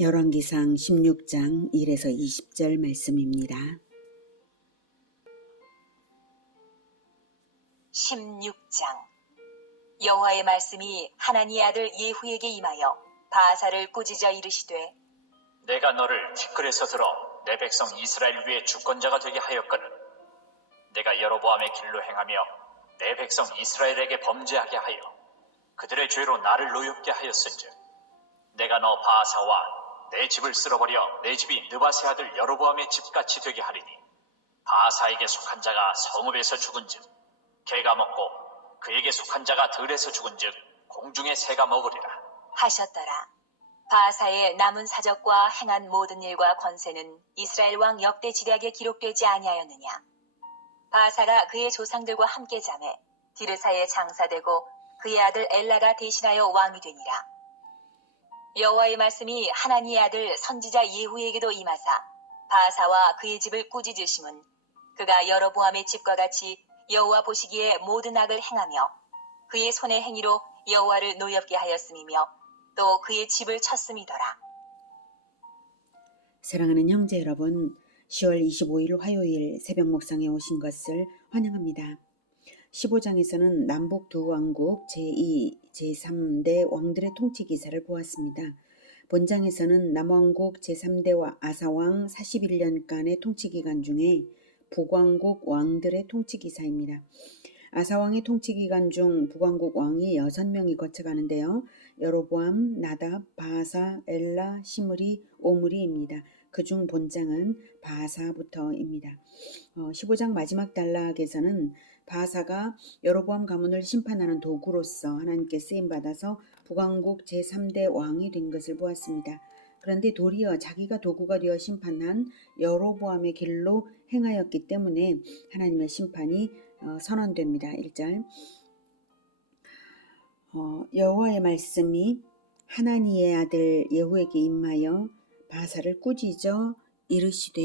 열왕기상 16장 1에서 20절 말씀입니다. 16장 여호와의 말씀이 하나니 아들 예후에게 임하여 바하사를 꾸짖어 이르시되 내가 너를 티끌에서 들어 내 백성 이스라엘 위에 주권자가 되게 하였거늘 내가 여로보암의 길로 행하며 내 백성 이스라엘에게 범죄하게 하여 그들의 죄로 나를 노엽게 하였은즉 내가 너 바하사와 내 집을 쓸어버려 내 집이 느바세 아들 여로보암의 집같이 되게 하리니 바하사에게 속한 자가 성읍에서 죽은즉 개가 먹고 그에게 속한 자가 들에서 죽은즉 공중의 새가 먹으리라 하셨더라. 바하사의 남은 사적과 행한 모든 일과 권세는 이스라엘 왕 역대 지략에 기록되지 아니하였느냐. 바하사가 그의 조상들과 함께 자매 디르사에 장사되고 그의 아들 엘라가 대신하여 왕이 되니라. 여호와의 말씀이 하나니의 아들 선지자 예후에게도 임하사 바하사와 그의 집을 꾸짖으심은 그가 여로보암의 집과 같이 여호와 보시기에 모든 악을 행하며 그의 손의 행위로 여호와를 노엽게 하였음이며 또 그의 집을 쳤음이더라. 사랑하는 형제 여러분, 10월 25일 화요일 새벽 목상에 오신 것을 환영합니다. 15장에서는 남북 두 왕국 제2, 제3대 왕들의 통치 기사를 보았습니다. 본장에서는 남왕국 제3대 아사왕 41년간의 통치 기간 중에 북왕국 왕들의 통치 기사입니다. 아사왕의 통치 기간 중 북왕국 왕이 6명이 거쳐가는데요. 여로보암, 나답, 바하사, 엘라, 시므리, 오므리입니다. 그중 본장은 바하사부터입니다. 15장 마지막 단락에서는 바하사가 여로보암 가문을 심판하는 도구로서 하나님께 쓰임받아서 북왕국 제3대 왕이 된 것을 보았습니다. 그런데 도리어 자기가 도구가 되어 심판한 여로보암의 길로 행하였기 때문에 하나님의 심판이 선언됩니다. 1절 여호와의 말씀이 하나니의 아들 예후에게 임하여 바하사를 꾸짖어 이르시되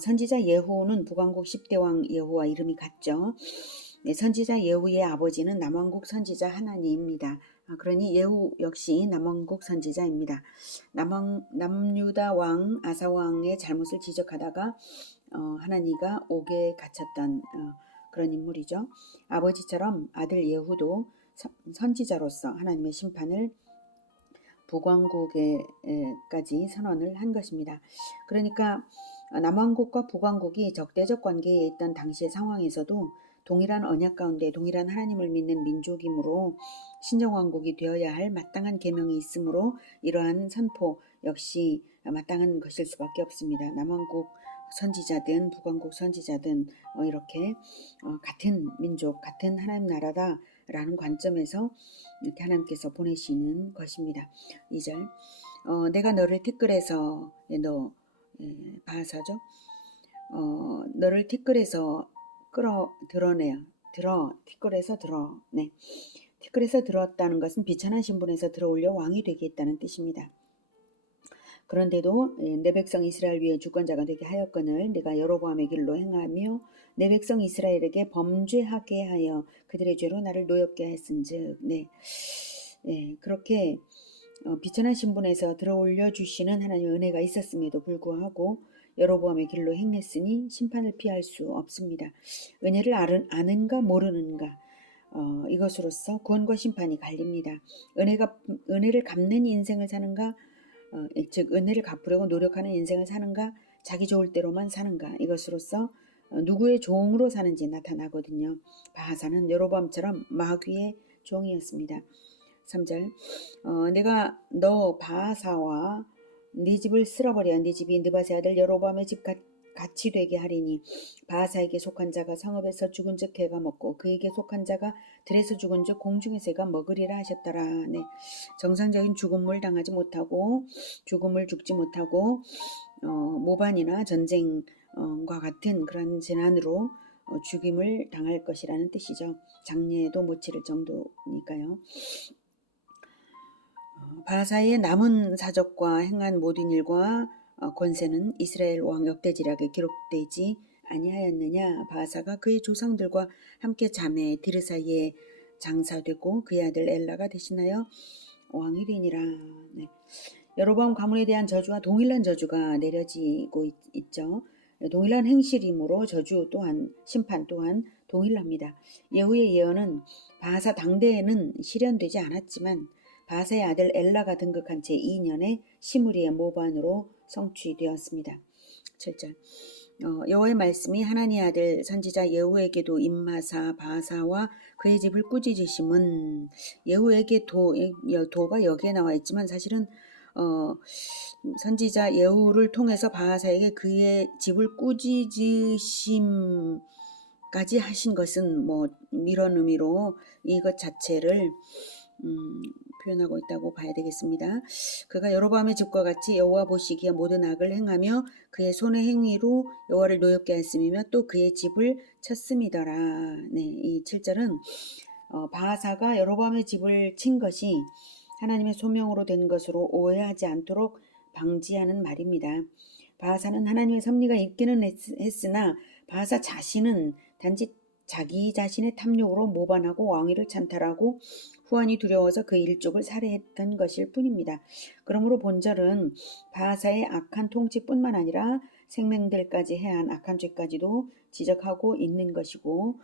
선지자 예후는 북왕국 10대 왕 예후와 이름이 같죠. 선지자 예후의 아버지는 남왕국 선지자 하나니입니다. 그러니 예후 역시 남왕국 선지자입니다. 남유다 왕 아사왕의 잘못을 지적하다가 하나니가 옥에 갇혔던 그런 인물이죠. 아버지처럼 아들 예후도 선지자로서 하나님의 심판을 북왕국에까지 선언을 한 것입니다. 그러니까 남왕국과 북왕국이 적대적 관계에 있던 당시의 상황에서도 동일한 언약 가운데 동일한 하나님을 믿는 민족이므로 신정왕국이 되어야 할 마땅한 계명이 있으므로 이러한 선포 역시 마땅한 것일 수밖에 없습니다. 남왕국 선지자든 북왕국 선지자든 이렇게 같은 민족, 같은 하나님 나라다라는 관점에서 이렇게 하나님께서 보내시는 것입니다. 2절 내가 너를 티끌에서 바하사죠. 너를 티끌에서 티끌에서 들었다는 것은 비천한 신분에서 들어올려 왕이 되게 했다는 뜻입니다. 그런데도 내 백성 이스라엘 위에 주권자가 되게 하였거늘 내가 여로보암의 길로 행하며 내 백성 이스라엘에게 범죄하게 하여 그들의 죄로 나를 노엽게 했은즉 그렇게 비천한 신분에서 들어올려 주시는 하나님의 은혜가 있었음에도 불구하고 여로보암의 길로 행했으니 심판을 피할 수 없습니다. 은혜를 아는가 모르는가 이것으로서 구원과 심판이 갈립니다. 은혜를 갚는 인생을 사는가 즉 은혜를 갚으려고 노력하는 인생을 사는가 자기 좋을 대로만 사는가 이것으로서 누구의 종으로 사는지 나타나거든요. 바하사는 여로보암처럼 마귀의 종이었습니다. 3절 내가 너 바하사와 네 집을 쓸어버려 네 집이 느바세 아들 여로보암의 집 같이 되게 하리니 바하사에게 속한 자가 성읍에서 죽은 즉 개가 먹고 그에게 속한 자가 들에서 죽은 즉 공중의 새가 먹으리라 하셨더라. 정상적인 죽음을 당하지 못하고 죽음을 죽지 못하고 모반이나 전쟁과 같은 그런 재난으로 죽임을 당할 것이라는 뜻이죠. 장례도 못 치를 정도니까요. 바하사의 남은 사적과 행한 모든 일과 권세는 이스라엘 왕 역대지략에 기록되지 아니하였느냐. 바하사가 그의 조상들과 함께 자매 디르사에 장사되고 그의 아들 엘라가 대신하여 왕이 되니라. 여로보암 가문에 대한 저주와 동일한 저주가 내려지고 있죠. 동일한 행실이므로 저주 또한 심판 또한 동일합니다. 예후의 예언은 바하사 당대에는 실현되지 않았지만 바하사의 아들 엘라가 등극한 제2년에 시므리의 모반으로 성취되었습니다. 7절 여호와의 말씀이 하나니의 아들 선지자 예후에게도 임하사 바하사와 그의 집을 꾸짖으심은 예후에게 도가 여기에 나와 있지만 사실은 선지자 예후를 통해서 바하사에게 그의 집을 꾸짖으심까지 하신 것은 뭐 이런 의미로 이것 자체를 표현하고 있다고 봐야 되겠습니다. 그가 여로보암의 집과 같이 여호와 보시기에 모든 악을 행하며 그의 손의 행위로 여호와를 노엽게 했음이며 또 그의 집을 쳤음이더라. 네, 이 7절은 바하사가 여로보암의 집을 친 것이 하나님의 소명으로 된 것으로 오해하지 않도록 방지하는 말입니다. 바하사는 하나님의 섭리가 있기는 했으나 바하사 자신은 단지 자기 자신의 탐욕으로 모반하고 왕위를 찬탈하고 후환이 두려워서 그 일족을 살해했던 것일 뿐입니다. 그러므로 본절은 바하사의 악한 통치뿐만 아니라 생명들까지 해한 악한 죄까지도 지적하고 있는 것이고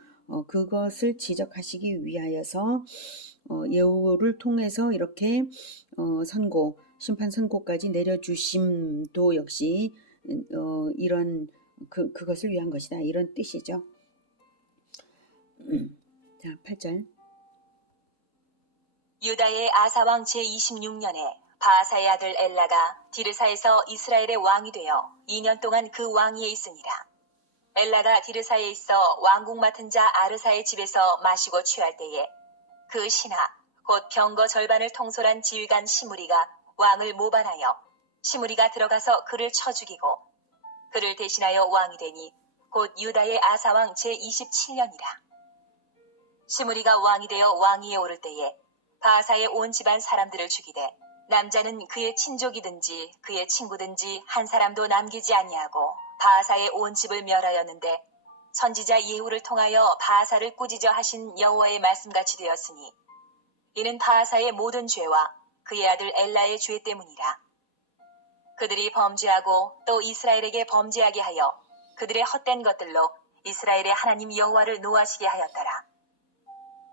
그것을 지적하시기 위하여서 예후를 통해서 이렇게 심판 선고까지 내려주심도 역시 이런 그것을 위한 것이다. 이런 뜻이죠. 자, 8절. 유다의 아사왕 제26년에 바하사의 아들 엘라가 디르사에서 이스라엘의 왕이 되어 2년 동안 그 왕위에 있으니라. 엘라가 디르사에 있어 왕국 맡은 자 아르사의 집에서 마시고 취할 때에 그 신하 곧 병거 절반을 통솔한 지휘관 시므리가 왕을 모반하여 시므리가 들어가서 그를 쳐 죽이고 그를 대신하여 왕이 되니 곧 유다의 아사왕 제27년이라. 시므리가 왕이 되어 왕위에 오를 때에 바하사의 온 집안 사람들을 죽이되 남자는 그의 친족이든지 그의 친구든지 한 사람도 남기지 아니하고 바하사의 온 집을 멸하였는데 선지자 예후를 통하여 바하사를 꾸짖어 하신 여호와의 말씀같이 되었으니 이는 바하사의 모든 죄와 그의 아들 엘라의 죄 때문이라. 그들이 범죄하고 또 이스라엘에게 범죄하게 하여 그들의 헛된 것들로 이스라엘의 하나님 여호와를 노하시게 하였더라.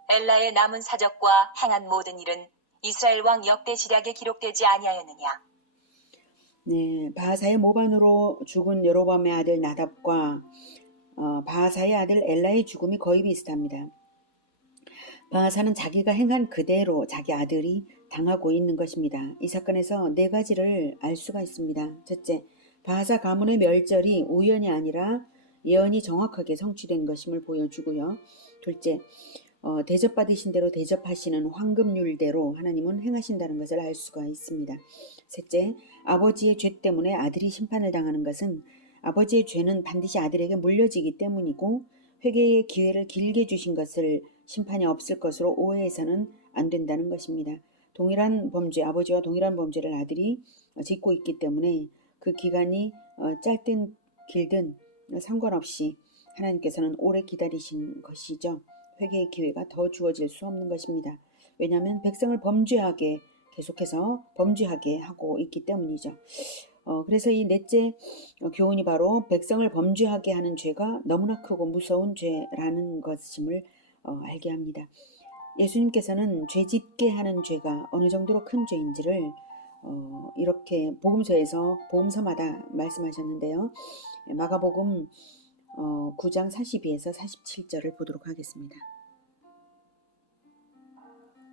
엘라의 남은 사적과 행한 모든 일은 이스라엘 왕 역대 지략에 기록되지 아니하였느냐. 네, 바하사의 모반으로 죽은 여로보암의 아들 나답과 바하사의 아들 엘라의 죽음이 거의 비슷합니다. 바하사는 자기가 행한 그대로 자기 아들이 당하고 있는 것입니다. 이 사건에서 네 가지를 알 수가 있습니다. 첫째, 바하사 가문의 멸절이 우연이 아니라 예언이 정확하게 성취된 것임을 보여주고요. 둘째, 대접받으신 대로 대접하시는 황금률대로 하나님은 행하신다는 것을 알 수가 있습니다. 셋째, 아버지의 죄 때문에 아들이 심판을 당하는 것은 아버지의 죄는 반드시 아들에게 물려지기 때문이고 회개의 기회를 길게 주신 것을 심판이 없을 것으로 오해해서는 안 된다는 것입니다. 동일한 범죄, 아버지와 동일한 범죄를 아들이 짓고 있기 때문에 그 기간이 짧든 길든 상관없이 하나님께서는 오래 기다리신 것이죠. 회개의 기회가 더 주어질 수 없는 것입니다. 왜냐하면 백성을 범죄하게 계속해서 범죄하게 하고 있기 때문이죠. 그래서 이 넷째 교훈이 바로 백성을 범죄하게 하는 죄가 너무나 크고 무서운 죄라는 것임을 알게 합니다. 예수님께서는 죄짓게 하는 죄가 어느 정도로 큰 죄인지를 이렇게 복음서마다 말씀하셨는데요. 마가복음 9장 42에서 47절을 보도록 하겠습니다.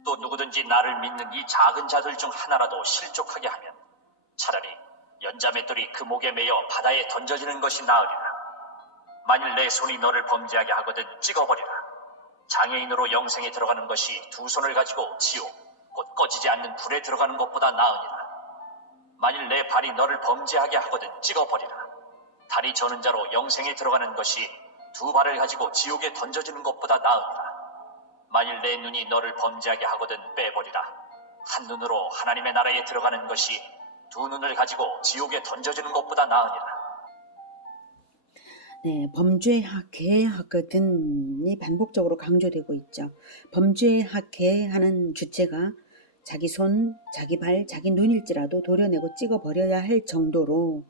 또 누구든지 나를 믿는 이 작은 자들 중 하나라도 실족하게 하면 차라리 연자맷돌이 그 목에 매여 바다에 던져지는 것이 나으리라. 만일 내 손이 너를 범죄하게 하거든 찍어버리라. 장애인으로 영생에 들어가는 것이 두 손을 가지고 지옥 곧 꺼지지 않는 불에 들어가는 것보다 나으니라. 만일 내 발이 너를 범죄하게 하거든 찍어버리라. 다리 저는 자로 영생에 들어가는 것이 두 발을 가지고 지옥에 던져지는 것보다 나으니라. 만일 내 눈이 너를 범죄하게 하거든 빼버리라. 한 눈으로 하나님의 나라에 들어가는 것이 두 눈을 가지고 지옥에 던져지는 것보다 나으니라. 네, 범죄하게 하거든이 반복적으로 강조되고 있죠. 범죄하게 하는 주체가 자기 손, 자기 발, 자기 눈일지라도 도려내고 찍어버려야 할 정도로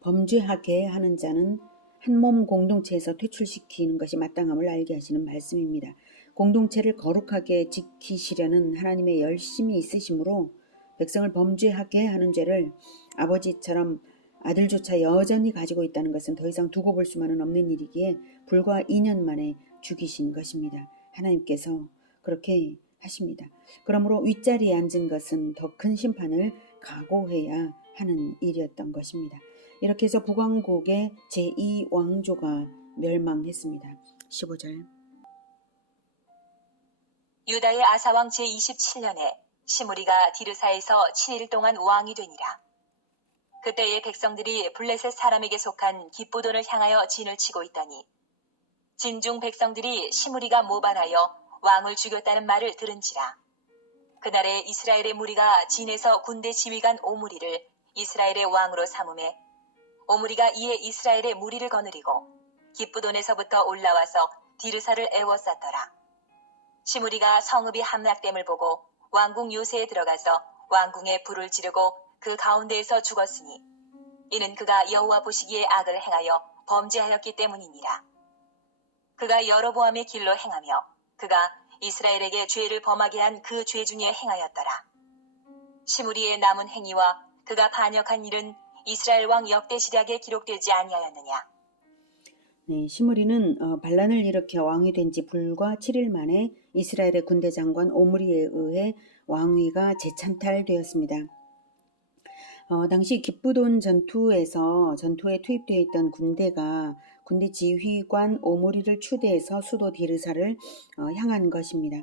범죄하게 하는 자는 한 몸 공동체에서 퇴출시키는 것이 마땅함을 알게 하시는 말씀입니다. 공동체를 거룩하게 지키시려는 하나님의 열심이 있으시므로 백성을 범죄하게 하는 죄를 아버지처럼 아들조차 여전히 가지고 있다는 것은 더 이상 두고 볼 수만은 없는 일이기에 불과 2년 만에 죽이신 것입니다. 하나님께서 그렇게 하십니다. 그러므로 윗자리에 앉은 것은 더 큰 심판을 각오해야 하는 일이었던 것입니다. 이렇게 해서 북왕국의 제2왕조가 멸망했습니다. 15절. 유다의 아사왕 제27년에 시므리가 디르사에서 7일 동안 왕이 되니라. 그때의 백성들이 블레셋 사람에게 속한 기쁘돈을 향하여 진을 치고 있더니 진중 백성들이 시므리가 모반하여 왕을 죽였다는 말을 들은지라. 그날에 이스라엘의 무리가 진에서 군대 지휘관 오므리를 이스라엘의 왕으로 삼음에 오므리가 이에 이스라엘의 무리를 거느리고 기쁘돈에서부터 올라와서 디르사를 애워쌌더라. 시므리가 성읍이 함락됨을 보고 왕궁 요새에 들어가서 왕궁에 불을 지르고 그 가운데에서 죽었으니 이는 그가 여호와 보시기에 악을 행하여 범죄하였기 때문이니라. 그가 여로보암의 길로 행하며 그가 이스라엘에게 죄를 범하게 한 그 죄 중에 행하였더라. 시므리의 남은 행위와 그가 반역한 일은 이스라엘 왕 역대시략에 기록되지 아니하였느냐. 네, 시므리는 반란을 일으켜 왕이 된 지 불과 7일 만에 이스라엘의 군대 장관 오므리에 의해 왕위가 재창탈되었습니다. 당시 기쁘돈 전투에 투입되어 있던 군대가 군대 지휘관 오므리를 추대해서 수도 디르사를 향한 것입니다.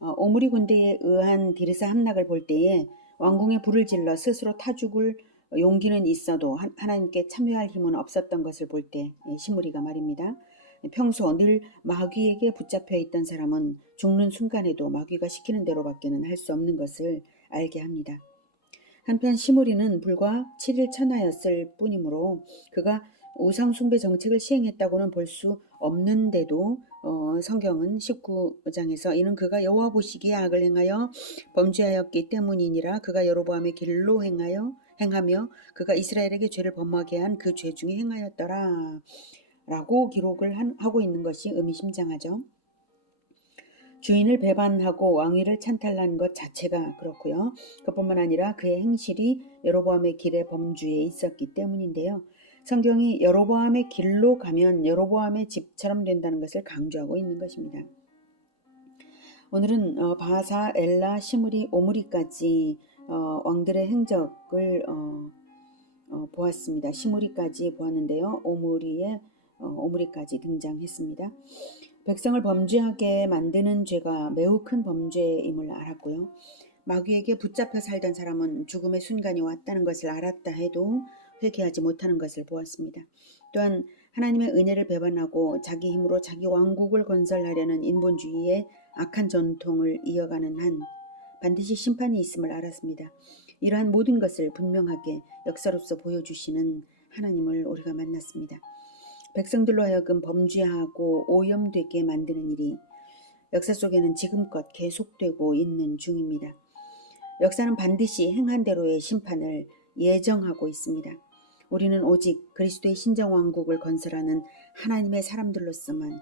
오므리 군대에 의한 디르사 함락을 볼 때에 왕궁에 불을 질러 스스로 타 죽을 용기는 있어도 하나님께 참여할 힘은 없었던 것을 볼 때 시므리가 말입니다. 평소 늘 마귀에게 붙잡혀 있던 사람은 죽는 순간에도 마귀가 시키는 대로밖에는 할 수 없는 것을 알게 합니다. 한편 시므리는 불과 7일 천하였을 뿐이므로 그가 우상숭배 정책을 시행했다고는 볼 수 없는데도 성경은 19장에서 이는 그가 여호와 보시기에 악을 행하여 범죄하였기 때문이니라. 그가 여로보암의 길로 행하며 그가 이스라엘에게 죄를 범하게 한 그 죄 중에 행하였더라 라고 기록을 하고 있는 것이 의미심장하죠. 주인을 배반하고 왕위를 찬탈한 것 자체가 그렇고요. 그뿐만 아니라 그의 행실이 여로보암의 길의 범주에 있었기 때문인데요. 성경이 여로보암의 길로 가면 여로보암의 집처럼 된다는 것을 강조하고 있는 것입니다. 오늘은 바사, 엘라, 시므리, 오므리까지 왕들의 행적을 보았습니다. 시므리까지 보았는데요. 오므리까지 등장했습니다. 백성을 범죄하게 만드는 죄가 매우 큰 범죄임을 알았고요. 마귀에게 붙잡혀 살던 사람은 죽음의 순간이 왔다는 것을 알았다 해도 회개하지 못하는 것을 보았습니다. 또한 하나님의 은혜를 배반하고 자기 힘으로 자기 왕국을 건설하려는 인본주의의 악한 전통을 이어가는 한 반드시 심판이 있음을 알았습니다. 이러한 모든 것을 분명하게 역사로서 보여주시는 하나님을 우리가 만났습니다. 백성들로 하여금 범죄하고 오염되게 만드는 일이 역사 속에는 지금껏 계속되고 있는 중입니다. 역사는 반드시 행한 대로의 심판을 예정하고 있습니다. 우리는 오직 그리스도의 신정왕국을 건설하는 하나님의 사람들로서만,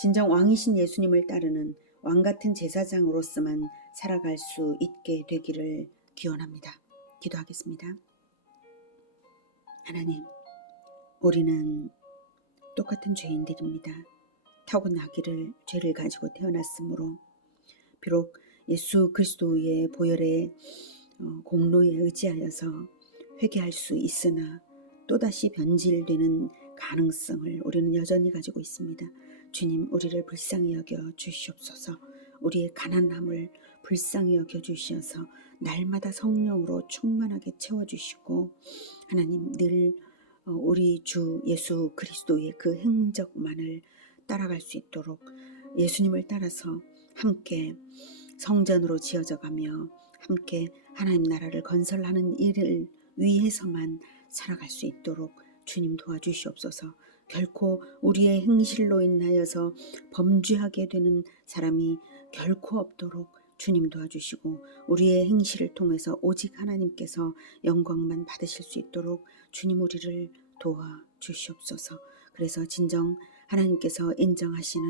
진정 왕이신 예수님을 따르는 왕같은 제사장으로서만 살아갈 수 있게 되기를 기원합니다. 기도하겠습니다. 하나님, 우리는 똑같은 죄인들입니다. 타고나기를 죄를 가지고 태어났으므로 비록 예수 그리스도의 보혈의 공로에 의지하여서 회개할 수 있으나 또다시 변질되는 가능성을 우리는 여전히 가지고 있습니다. 주님, 우리를 불쌍히 여겨 주시옵소서. 우리의 가난함을 불쌍히 여겨 주시어서 날마다 성령으로 충만하게 채워주시고, 하나님 늘 우리 주 예수 그리스도의 그 행적만을 따라갈 수 있도록 예수님을 따라서 함께 성전으로 지어져가며 함께 하나님 나라를 건설하는 일을 위해서만 살아갈 수 있도록 주님 도와주시옵소서. 결코 우리의 행실로 인하여서 범죄하게 되는 사람이 결코 없도록 주님 도와주시고 우리의 행실을 통해서 오직 하나님께서 영광만 받으실 수 있도록 주님 우리를 도와주시옵소서. 그래서 진정 하나님께서 인정하시는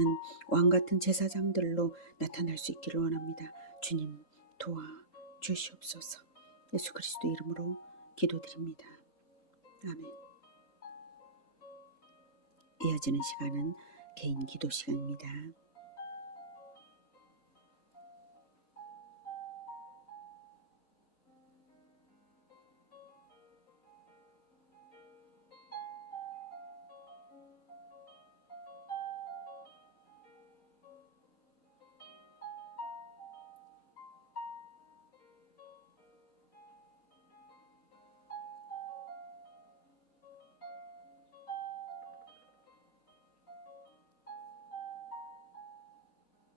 왕같은 제사장들로 나타날 수 있기를 원합니다. 주님 도와주시옵소서. 예수 그리스도 이름으로 기도드립니다. 아멘. 이어지는 시간은 개인 기도 시간입니다.